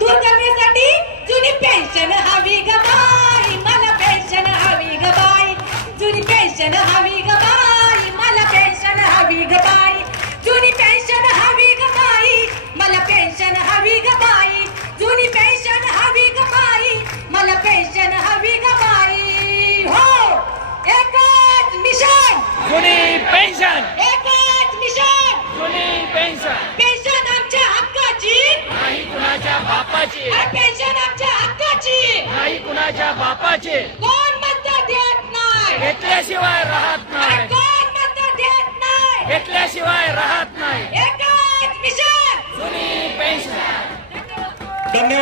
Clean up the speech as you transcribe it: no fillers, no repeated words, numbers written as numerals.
दूर करण्यासाठी जुनी पेन्शन हवी ग बाई, मला पेन्शन हवी ग बाई, जुनी पेन्शन हवी ग बाई, मला पेन्शन हवी ग बाई, जुनी पेन्शन हवी ग बाई, मला पेन्शन हवी ग बाई, जुनी पेन्शन हवी ग बाई, मला पेन्शन हवी ग बाई. हो, एकच मिशन जुनी पेन्शन, एकच मिशन जुनी पेन्शन, पेन्शन आमच्या हक्काची नाही कुणाच्या बापाची, पेन्शन आमच्या हक्काची नाही कुणाच्या बापाची. कोण मत देत नाही, घेतल्याशिवाय राहत नाही, कोण मत देत नाही, घेतल्याशिवाय राहत नाही. एकच मिशन जुनी पेन्शन. धन्यवाद.